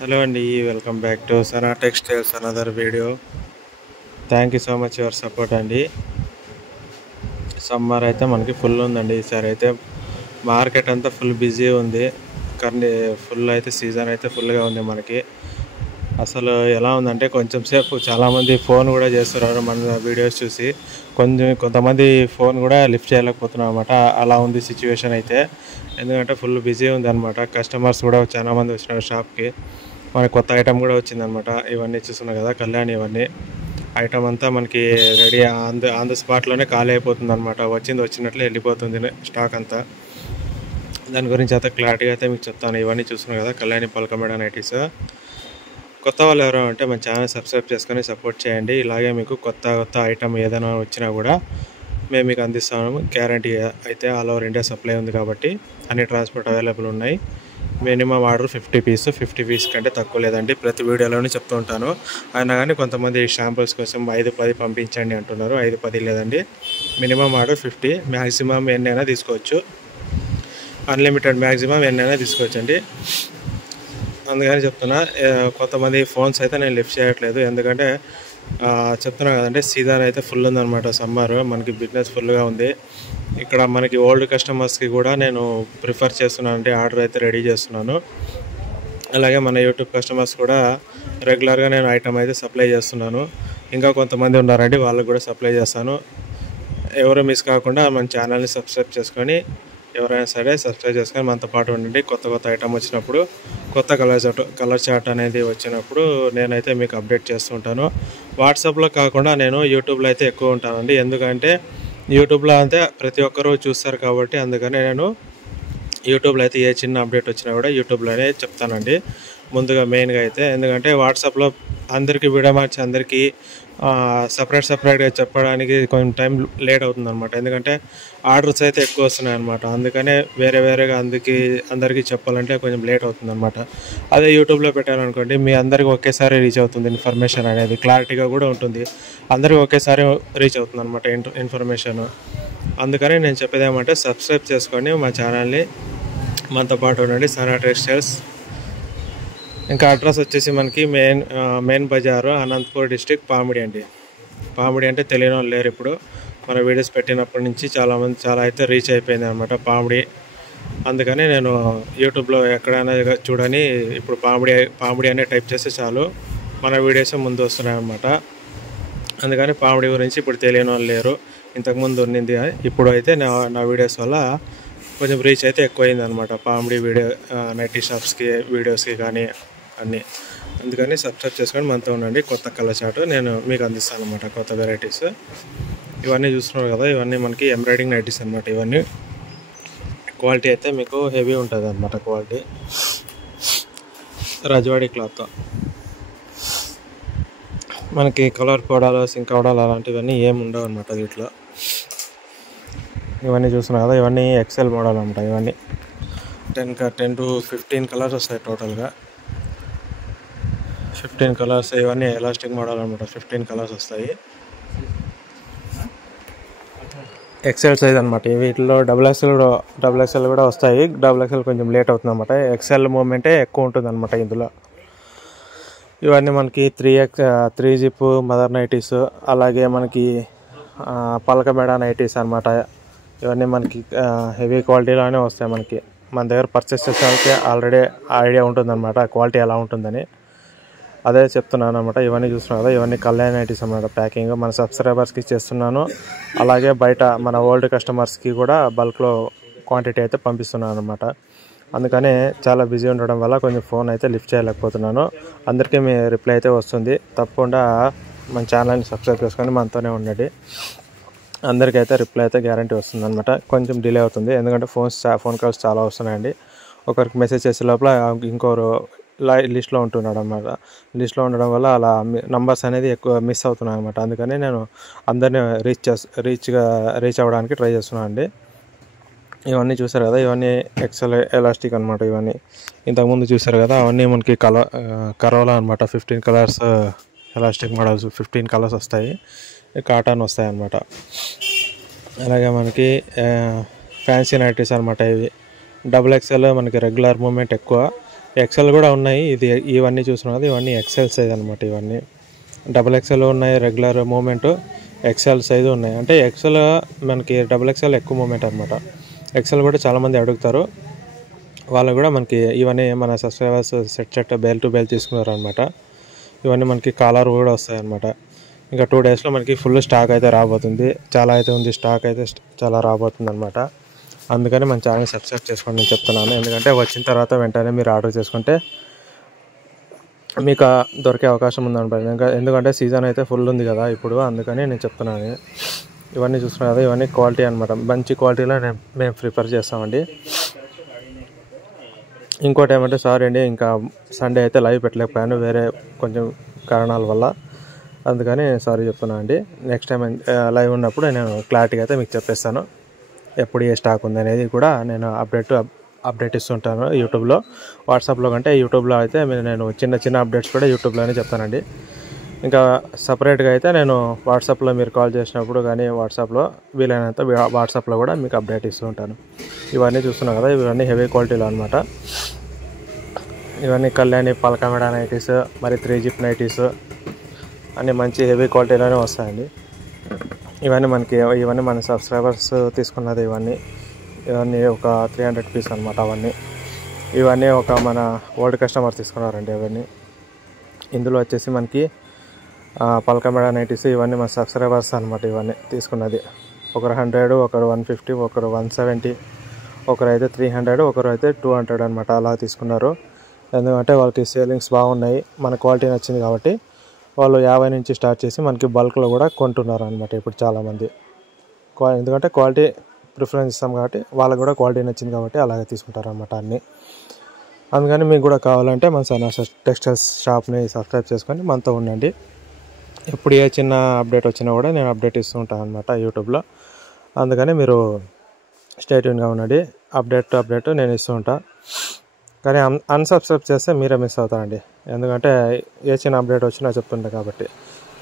Hello and welcome back to Sana Textiles, another video. Thank you so much for your support అండి. Summer అయితే మనకి full ఉందండి. ఈసారి అయితే మార్కెట్ అంతా ఫుల్ బిజీ ఉంది. కానీ ఫుల్ అయితే సీజన్ అయితే ఫుల్గా ఉంది మనకి. అసలు ఎలా ఉందంటే కొంచెం సేపు చాలామంది ఫోన్ కూడా చేస్తున్నారు మన వీడియోస్ చూసి. కొంతమంది ఫోన్ కూడా లిఫ్ట్ చేయలేకపోతున్నారు అనమాట. అలా ఉంది సిచ్యువేషన్ అయితే. ఎందుకంటే ఫుల్ బిజీ ఉంది అనమాట. కస్టమర్స్ కూడా చాలామంది వచ్చినారు షాప్కి. మనకి కొత్త ఐటమ్ కూడా వచ్చిందనమాట. ఇవన్నీ చూస్తున్నాం కదా, కళ్యాణి. ఇవన్నీ ఐటమ్ అంతా మనకి రెడీ ఆన్ ద స్పాట్లోనే ఖాళీ అయిపోతుంది అనమాట. వచ్చినట్లు వెళ్ళిపోతుంది స్టాక్ అంతా. దాని గురించి అయితే క్లారిటీగా అయితే మీకు చెప్తాను. ఇవన్నీ చూస్తున్నాం కదా, కళ్యాణి పల్క మెడ నైటీస్. కొత్త వాళ్ళు ఎవరో అంటే మన ఛానల్ సబ్స్క్రైబ్ చేసుకొని సపోర్ట్ చేయండి. ఇలాగే మీకు కొత్త ఐటమ్ ఏదైనా వచ్చినా కూడా మేము మీకు అందిస్తాము. గ్యారంటీ అయితే ఆల్ ఓవర్ ఇండియా సప్లై ఉంది కాబట్టి అన్ని ట్రాన్స్పోర్ట్ అవైలబుల్ ఉన్నాయి. మినిమం ఆర్డర్ 50 పీస్ కంటే తక్కువ లేదండి. ప్రతి వీడియోలోనే చెప్తూ ఉంటాను. అయినా కానీ కొంతమంది షాంపుల్స్ కోసం 5-10 పంపించండి అంటున్నారు. 5-10 లేదండి, మినిమం ఆర్డర్ 50. మ్యాక్సిమం ఎన్నైనా తీసుకోవచ్చు, అన్లిమిటెడ్ మ్యాక్సిమం ఎన్నైనా తీసుకోవచ్చండి. అందుకని చెప్తున్నా. కొంతమంది ఫోన్స్ అయితే నేను లిఫ్ట్ చేయట్లేదు, ఎందుకంటే చెప్తున్నా కదండి, సీజన్ అయితే ఫుల్ ఉందన్నమాట. సమ్మర్ మనకి బిజినెస్ ఫుల్గా ఉంది. ఇక్కడ మనకి ఓల్డ్ కస్టమర్స్కి కూడా నేను ప్రిఫర్ చేస్తున్నాను అంటే ఆర్డర్ అయితే రెడీ చేస్తున్నాను. అలాగే మన యూట్యూబ్ కస్టమర్స్ కూడా రెగ్యులర్గా నేను ఐటమ్ అయితే సప్లై చేస్తున్నాను. ఇంకా కొంతమంది ఉన్నారండి, వాళ్ళకి కూడా సప్లై చేస్తాను. ఎవరు మిస్ కాకుండా మన ఛానల్ని సబ్స్క్రైబ్ చేసుకొని, ఎవరైనా సరే సబ్స్క్రైబ్ చేసుకొని మనతో పాటు ఉండండి. కొత్త ఐటమ్ వచ్చినప్పుడు, కొత్త కలర్ చార్ట్ అనేది వచ్చినప్పుడు నేనైతే మీకు అప్డేట్ చేస్తుంటాను. వాట్సాప్లో కాకుండా నేను యూట్యూబ్లో అయితే ఎక్కువ ఉంటానండి. ఎందుకంటే యూట్యూబ్లో అయితే ప్రతి ఒక్కరూ చూస్తారు కాబట్టి, అందుకని నేను యూట్యూబ్లో అయితే ఏ చిన్న అప్డేట్ వచ్చినా కూడా యూట్యూబ్లోనే చెప్తానండి ముందుగా మెయిన్గా అయితే. ఎందుకంటే వాట్సాప్లో అందరికీ వీడియో మార్చి అందరికీ సపరేట్గా చెప్పడానికి కొంచెం టైం లేట్ అవుతుంది అనమాట. ఎందుకంటే ఆర్డర్స్ అయితే ఎక్కువ వస్తున్నాయి అనమాట. అందుకనే వేరేగా అందరికీ చెప్పాలంటే కొంచెం లేట్ అవుతుంది అనమాట. అదే యూట్యూబ్లో పెట్టాలనుకోండి, మీ అందరికీ ఒకేసారి రీచ్ అవుతుంది ఇన్ఫర్మేషన్ అనేది. క్లారిటీగా కూడా ఉంటుంది, అందరికీ ఒకేసారి రీచ్ అవుతుంది అనమాట ఇన్ఫర్మేషన్. అందుకని నేను చెప్పేది ఏమంటే, సబ్స్క్రైబ్ చేసుకొని మా ఛానల్ని మనతో పాటు ఉండండి. సనా టెక్స్టైల్స్. ఇంకా అడ్రస్ వచ్చేసి మనకి మెయిన్ బజారు, అనంతపూర్ డిస్టిక్, పామిడి అండి. పామిడి అంటే తెలియని వాళ్ళు లేరు. ఇప్పుడు మన వీడియోస్ పెట్టినప్పటి నుంచి చాలా అయితే రీచ్ అయిపోయింది అనమాట పామిడి. అందుకని నేను యూట్యూబ్లో ఎక్కడైనా చూడని ఇప్పుడు పామిడి అనే టైప్ చేస్తే చాలు మన వీడియోస్ ముందు వస్తున్నాయి అన్నమాట. అందుకని పామిడి గురించి ఇప్పుడు తెలియని వాళ్ళు లేరు. ఇంతకుముందు ఉన్నింది, ఇప్పుడు అయితే నా వీడియోస్ వల్ల కొంచెం రీచ్ అయితే ఎక్కువైంది అనమాట. పామిడి నైటీ షాప్స్కి వీడియోస్కి కానీ అన్నీ. అందుకని సబ్స్క్రైబ్ చేసుకొని మనతో ఉండండి. కొత్త కలర్ చార్ట్ నేను మీకు అందిస్తాను అనమాట, కొత్త వెరైటీస్. ఇవన్నీ చూస్తున్నారు కదా, ఇవన్నీ మనకి ఎంబ్రాయిడింగ్ నైటీస్ అనమాట. ఇవన్నీ క్వాలిటీ అయితే మీకు హెవీ ఉంటుంది అనమాట. Quality Rajwadi cloth. మనకి కలర్ పౌడాలు, సింక్ పౌడాలు అలాంటివన్నీ ఏమి ఉండవు అనమాట వీటిలో. ఇవన్నీ చూస్తున్నారు కదా, ఇవన్నీ ఎక్సెల్ మోడల్ అనమాట. ఇవన్నీ 10 to 15 కలర్స్ వస్తాయి టోటల్గా. 15 కలర్స్. ఇవన్నీ ఎలాస్టిక్ మోడల్ అనమాట. 15 కలర్స్ వస్తాయి. ఎక్సెల్ సైజ్ అనమాట. వీటిలో డబుల్ ఎక్సెల్ కూడా వస్తాయి. డబుల్ ఎక్సెల్ కొంచెం లేట్ అవుతుంది అనమాట. ఎక్సెల్ మూమెంటే ఎక్కువ ఉంటుంది అనమాట ఇందులో. ఇవన్నీ మనకి 3 జిప్ మదర్ నైటీస్, అలాగే మనకి పలక మెడ నైటీస్ అనమాట. ఇవన్నీ మనకి హెవీ క్వాలిటీలోనే వస్తాయి మనకి. మన దగ్గర పర్చేస్ చేసే వాళ్ళకి ఆల్రెడీ ఐడియా ఉంటుందన్నమాట క్వాలిటీ ఎలా ఉంటుందని. అదే చెప్తున్నాను అనమాట. ఇవన్నీ చూస్తున్నాను కదా, ఇవన్నీ కళ్యాణి నైటీస్ అనమాట. ప్యాకింగ్ మన సబ్స్క్రైబర్స్కి చేస్తున్నాను. అలాగే బయట మన ఓల్డ్ కస్టమర్స్కి కూడా బల్క్లో క్వాంటిటీ అయితే పంపిస్తున్నాను అనమాట. అందుకని చాలా బిజీ ఉండడం వల్ల కొంచెం ఫోన్ అయితే లిఫ్ట్ చేయలేకపోతున్నాను. అందరికీ మీ రిప్లై అయితే వస్తుంది. తప్పకుండా మన ఛానల్ని సబ్స్క్రైబ్ చేసుకొని మనతోనే ఉండండి. అందరికైతే రిప్లై అయితే గ్యారంటీ వస్తుంది అనమాట. కొంచెం డిలే అవుతుంది, ఎందుకంటే ఫోన్ కాల్స్ చాలా వస్తున్నాయండి. ఒకరికి మెసేజ్ చేసే లోపల ఇంకొకరు లిస్ట్లో ఉంటున్నాడు అనమాట. లిస్ట్లో ఉండడం వల్ల అలా నంబర్స్ అనేది ఎక్కువ మిస్ అవుతున్నాయి అనమాట. అందుకని నేను అందరినీ రీచ్ అవ్వడానికి ట్రై చేస్తున్నాను అండి. ఇవన్నీ చూసారు కదా, ఇవన్నీ ఎక్సెల్ ఎలాస్టిక్ అనమాట. ఇవన్నీ ఇంతకుముందు చూసారు కదా, అవన్నీ మనకి కరోలా అనమాట. 15 కలర్స్ ఎలాస్టిక్ మోడల్స్, 15 కలర్స్ వస్తాయి. కాటన్ వస్తాయి అన్నమాట. అలాగే మనకి ఫ్యాన్సీ నైటీస్ అనమాట. ఇవి డబుల్ ఎక్సెల్ మనకి రెగ్యులర్ మూమెంట్ ఎక్కువ. ఎక్సెల్ కూడా ఉన్నాయి. ఇవన్నీ చూస్తున్నారు, ఇవన్నీ ఎక్సెల్ సైజ్ అనమాట. ఇవన్నీ డబుల్ ఎక్సెల్ ఉన్నాయి, రెగ్యులర్ మూమెంట్, ఎక్సెల్ సైజు ఉన్నాయి. అంటే ఎక్సెల్ మనకి డబుల్ ఎక్సెల్ ఎక్కువ మూమెంట్ అనమాట. ఎక్సెల్ కూడా చాలామంది అడుగుతారు, వాళ్ళు కూడా మనకి ఇవన్నీ మన subscribers set bell to bell తీసుకున్నారు అనమాట. ఇవన్నీ మనకి కాలర్ కూడా వస్తాయి అనమాట. ఇంకా 2 డేస్లో మనకి ఫుల్ స్టాక్ అయితే రాబోతుంది. చాలా అయితే ఉంది, స్టాక్ అయితే చాలా రాబోతుంది అనమాట. అందుకని మన ఛానల్ సబ్స్క్రైబ్ చేసుకోండి నేను చెప్తున్నాను. ఎందుకంటే వచ్చిన తర్వాత వెంటనే మీరు ఆర్డర్ చేసుకుంటే మీకు దొరికే అవకాశం ఉందన్నమాట. ఎందుకంటే సీజన్ అయితే ఫుల్ ఉంది కదా ఇప్పుడు, అందుకని నేను చెప్తున్నాను. ఇవన్నీ చూస్తున్నారు కదా, ఇవన్నీ క్వాలిటీ అనమాట. మంచి క్వాలిటీలో మేము ప్రిఫర్ చేస్తామండి. ఇంకోటి ఏమంటే సారీ అండి, ఇంకా సండే అయితే లైవ్ పెట్టలేకపోయాను వేరే కొంచెం కారణాల వల్ల, అందుకని సారీ చెప్తున్నాను అండి. నెక్స్ట్ టైం లైవ్ ఉన్నప్పుడు నేను క్లారిటీగా అయితే మీకు చెప్పేస్తాను, ఎప్పుడు ఏ స్టాక్ ఉంది అనేది కూడా నేను అప్డేట్ ఇస్తుంటాను యూట్యూబ్లో. వాట్సాప్లో కంటే యూట్యూబ్లో అయితే నేను చిన్న అప్డేట్స్ కూడా యూట్యూబ్లోనే చెప్తానండి. ఇంకా సపరేట్గా అయితే నేను వాట్సాప్లో మీరు కాల్ చేసినప్పుడు కానీ వాట్సాప్లో వీలైనంత వాట్సాప్లో కూడా మీకు అప్డేట్ ఇస్తూ ఉంటాను. ఇవన్నీ చూస్తున్నాం కదా, ఇవన్నీ హెవీ క్వాలిటీలో అనమాట. ఇవన్నీ కళ్యాణి పలకమెడ నైటీస్, మరి 3 జిప్ నైటీస్ అన్నీ మంచి హెవీ క్వాలిటీలోనే వస్తాయండి. ఇవన్నీ మన సబ్స్క్రైబర్స్ తీసుకున్నది. ఇవన్నీ ఒక 300 పీస్ అనమాట. ఇవన్నీ ఒక మన ఓల్డ్ కస్టమర్ తీసుకున్నారండి. ఇందులో వచ్చేసి మనకి పలకమెడ నైటీస్ ఇవన్నీ మన సబ్స్క్రైబర్స్ అనమాట. ఇవన్నీ తీసుకున్నది ఒకరు 100, ఒకరు 150, ఒకరు 170, ఒకరు అయితే 300, ఒకరు అయితే 200 అనమాట. అలా తీసుకున్నారు. ఎందుకంటే వాళ్ళకి సేలింగ్స్ బాగున్నాయి, మన క్వాలిటీ నచ్చింది కాబట్టి వాళ్ళు 50 నుంచి స్టార్ట్ చేసి మనకి బల్క్లో కూడా కొంటున్నారు అనమాట ఇప్పుడు చాలామంది. ఎందుకంటే క్వాలిటీ ప్రిఫరెన్స్ ఇస్తాం కాబట్టి వాళ్ళకి కూడా క్వాలిటీ నచ్చింది కాబట్టి అలాగే తీసుకుంటారు అనమాట అన్నీ. అందుకని మీకు కూడా కావాలంటే మన సనాష టెక్స్టైల్స్ షాప్ని సబ్స్క్రైబ్ చేసుకొని మనతో ఉండండి. ఎప్పుడు ఏ చిన్న అప్డేట్ వచ్చినా కూడా నేను అప్డేట్ ఇస్తూ ఉంటాను అనమాట యూట్యూబ్లో. అందుకని మీరు స్టే ట్యూన్గా ఉండండి. అప్డేట్ నేను ఇస్తూ ఉంటాను. కానీ అన్సబ్స్క్రైబ్ చేస్తే మీరే మిస్ అవుతారండి. ఎందుకంటే ఏ చిన్న అప్డేట్ వచ్చినా చెప్తుంటా కాబట్టి.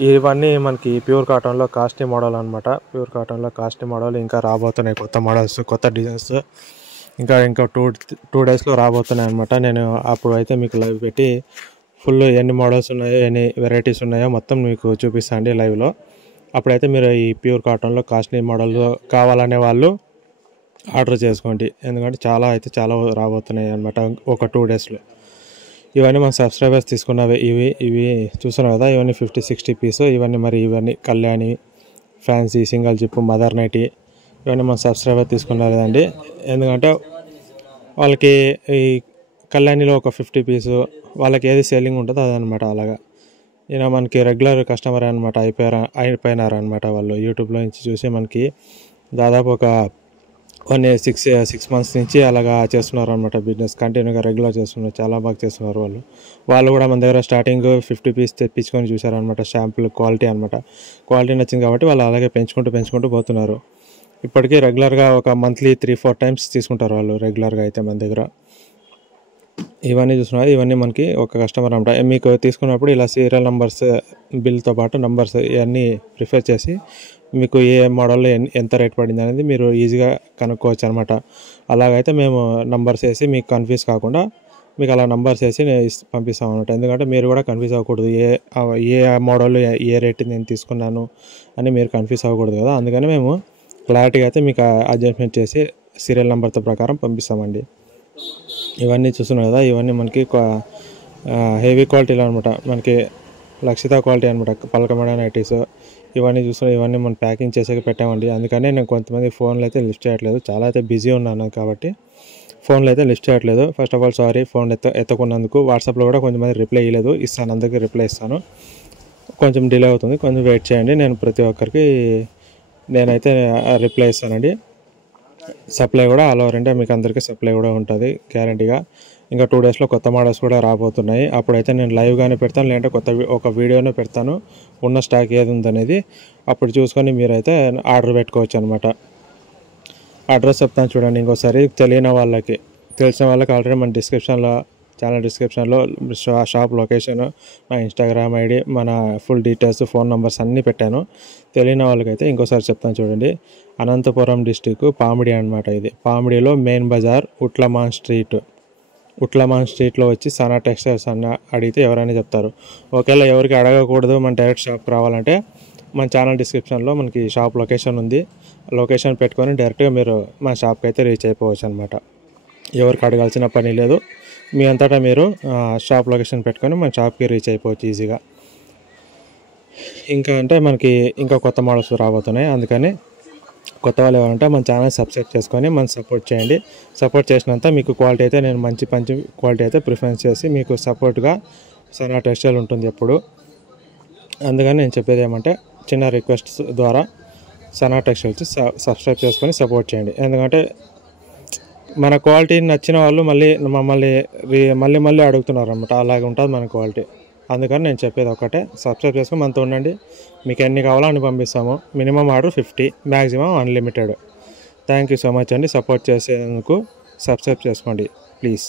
ఇవన్నీ మనకి ప్యూర్ కాటన్లో కాస్ట్లీ మోడల్ అనమాట. ప్యూర్ కాటన్లో కాస్ట్లీ మోడల్ ఇంకా రాబోతున్నాయి, కొత్త మోడల్స్, కొత్త డిజైన్స్ ఇంకా 2 డేస్లో రాబోతున్నాయి అనమాట. నేను అప్పుడు అయితే మీకు లైవ్ పెట్టి ఫుల్ ఎన్ని మోడల్స్ ఉన్నాయో, ఎన్ని వెరైటీస్ ఉన్నాయో మొత్తం మీకు చూపిస్తాను అండి లైవ్లో. అప్పుడైతే మీరు ఈ ప్యూర్ కాటన్లో కాస్ట్లీ మోడల్ కావాలనే వాళ్ళు ఆర్డర్ చేసుకోండి. ఎందుకంటే చాలా రాబోతున్నాయి అనమాట ఒక 2 డేస్లో. ఇవన్నీ మన సబ్స్క్రైబర్స్ తీసుకున్నవి. ఇవి చూస్తున్నారు కదా, ఇవన్నీ 50-60 పీస్. ఇవన్నీ Kalyani fancy single zip mother nighty ఇవన్నీ మన సబ్స్క్రైబర్ తీసుకున్నారు అండి. ఎందుకంటే వాళ్ళకి ఈ కళ్యాణిలో ఒక 50 పీసు వాళ్ళకి ఏది సేలింగ్ ఉంటుందో అదనమాట. అలాగా మనకి రెగ్యులర్ కస్టమర్ అనమాట, అయిపోయినారనమాట. వాళ్ళు యూట్యూబ్లో నుంచి చూసి మనకి దాదాపు ఒక 6 months నుంచి అలాగా చేస్తున్నారు అనమాట. బిజినెస్ కంటిన్యూగా రెగ్యులర్ చేస్తున్నారు, చాలా బాగా చేస్తున్నారు వాళ్ళు కూడా మన దగ్గర స్టార్టింగ్ 50 పీస్ తెప్పించుకొని చూసారనమాట. శాంపుల్ క్వాలిటీ అనమాట. క్వాలిటీ నచ్చింది కాబట్టి వాళ్ళు అలాగే పెంచుకుంటూ పోతున్నారు. ఇప్పటికీ రెగ్యులర్గా ఒక మంత్లీ 3-4 times తీసుకుంటారు వాళ్ళు రెగ్యులర్గా అయితే మన దగ్గర. ఇవన్నీ చూస్తున్నారు, ఇవన్నీ మనకి ఒక కస్టమర్ అనమాట. మీకు తీసుకున్నప్పుడు ఇలా సీరియల్ నెంబర్స్, బిల్తో పాటు నెంబర్స్ ఇవన్నీ ప్రిఫర్ చేసి మీకు ఏ మోడల్లో ఎంత రేట్ పడింది అనేది మీరు ఈజీగా కనుక్కోవచ్చు అనమాట. అలాగైతే మేము నంబర్స్ వేసి మీకు కన్ఫ్యూజ్ కాకుండా మీకు అలా నంబర్స్ వేసి పంపిస్తాం అనమాట. ఎందుకంటే మీరు కూడా కన్ఫ్యూజ్ అవ్వకూడదు, ఏ మోడల్ ఏ రేట్ నేను తీసుకున్నాను అని మీరు కన్ఫ్యూజ్ అవ్వకూడదు కదా. అందుకని మేము క్లారిటీగా అయితే మీకు అడ్జస్ట్మెంట్ చేసి సీరియల్ నెంబర్తో ప్రకారం పంపిస్తామండి. ఇవన్నీ చూస్తున్నారు కదా, ఇవన్నీ మనకి హెవీ క్వాలిటీలో అనమాట. మనకి లక్షిత క్వాలిటీ అనమాట. పలకమెడ నైటీస్ ఇవన్నీ చూస్తున్నారు. ఇవన్నీ మనం ప్యాకింగ్ చేసాక పెట్టామండి. అందుకని నేను కొంతమంది ఫోన్లు అయితే లిఫ్ట్ చేయట్లేదు, చాలా అయితే బిజీ ఉన్నాను కాబట్టి ఫోన్లు అయితే లిఫ్ట్ చేయట్లేదు. First of all sorry phone ఎత్తకున్నందుకు. వాట్సాప్లో కూడా కొంతమంది రిప్లై ఇవ్వలేదు, ఇస్తాను, అందరికీ రిప్లై ఇస్తాను. కొంచెం డిలే అవుతుంది, కొంచెం వెయిట్ చేయండి. నేను ప్రతి ఒక్కరికి నేనైతే రిప్లై ఇస్తానండి. సప్లై కూడా ఆల్ ఓవర్ ఇండియా మీకు అందరికీ సప్లై కూడా ఉంటుంది గ్యారంటీగా. ఇంకా 2 డేస్లో కొత్త మోడల్స్ కూడా రాబోతున్నాయి. అప్పుడైతే నేను లైవ్గానే పెడతాను, లేదంటే ఒక వీడియోనే పెడతాను ఉన్న స్టాక్ ఏది ఉందనేది. అప్పుడు చూసుకొని మీరైతే ఆర్డర్ పెట్టుకోవచ్చు అనమాట. అడ్రస్ చెప్తాను చూడండి ఇంకోసారి. తెలిసిన వాళ్ళకి, తెలిసిన వాళ్ళకి ఆల్రెడీ మన ఛానల్ డిస్క్రిప్షన్లో షాప్ లొకేషన్, నా ఇన్స్టాగ్రామ్ ఐడి, మన ఫుల్ డీటెయిల్స్, ఫోన్ నెంబర్స్ అన్నీ పెట్టాను. తెలియని వాళ్ళకైతే ఇంకోసారి చెప్తాను చూడండి. అనంతపురం డిస్టిక్ పామిడి అనమాట. ఇది పామిడిలో మెయిన్ బజార్, ఉట్లమాన్ స్ట్రీట్, ఉట్లమాన్ స్ట్రీట్లో వచ్చి సనా టెక్స్టైల్స్ అన్న అడిగితే ఎవరైనా చెప్తారు. ఒకవేళ ఎవరికి అడగకూడదు, మన డైరెక్ట్ షాప్కి రావాలంటే మన ఛానల్ డిస్క్రిప్షన్లో మనకి షాప్ లొకేషన్ ఉంది. లొకేషన్ పెట్టుకొని డైరెక్ట్గా మీరు మన షాప్కి అయితే రీచ్ అయిపోవచ్చు అనమాట. ఎవరికి అడగాల్సిన పని లేదు. మీ అంతటా మీరు షాప్ లొకేషన్ పెట్టుకొని మన షాప్కి రీచ్ అయిపోవచ్చు ఈజీగా. ఇంకా అంటే మనకి ఇంకా కొత్త మోడల్స్ రాబోతున్నాయి. అందుకని కొత్త వాళ్ళు ఎవరంటే మన ఛానల్ సబ్స్క్రైబ్ చేసుకొని మనం సపోర్ట్ చేయండి. సపోర్ట్ చేసినంత మీకు క్వాలిటీ అయితే నేను మంచి క్వాలిటీ అయితే ప్రిఫరెన్స్ చేసి మీకు సపోర్ట్గా సనా టెక్స్టైల్ ఉంటుంది ఎప్పుడు. అందుకని నేను చెప్పేది ఏమంటే చిన్న రిక్వెస్ట్ ద్వారా సనా టెక్స్టైల్స్ సబ్స్క్రైబ్ చేసుకొని సపోర్ట్ చేయండి. ఎందుకంటే మన క్వాలిటీ నచ్చిన వాళ్ళు మళ్ళీ మళ్ళీ అడుగుతున్నారు అనమాట. అలాగే ఉంటుంది మన క్వాలిటీ. అందుకని నేను చెప్పేది ఒకటే, సబ్స్క్రైబ్ చేసుకొని మనతో ఉండండి. మీకు ఎన్ని కావాలో అన్ని పంపిస్తాము. Minimum order 50, maximum unlimited. Thank you so much అండి. సపోర్ట్ చేసేందుకు సబ్స్క్రైబ్ చేసుకోండి ప్లీజ్.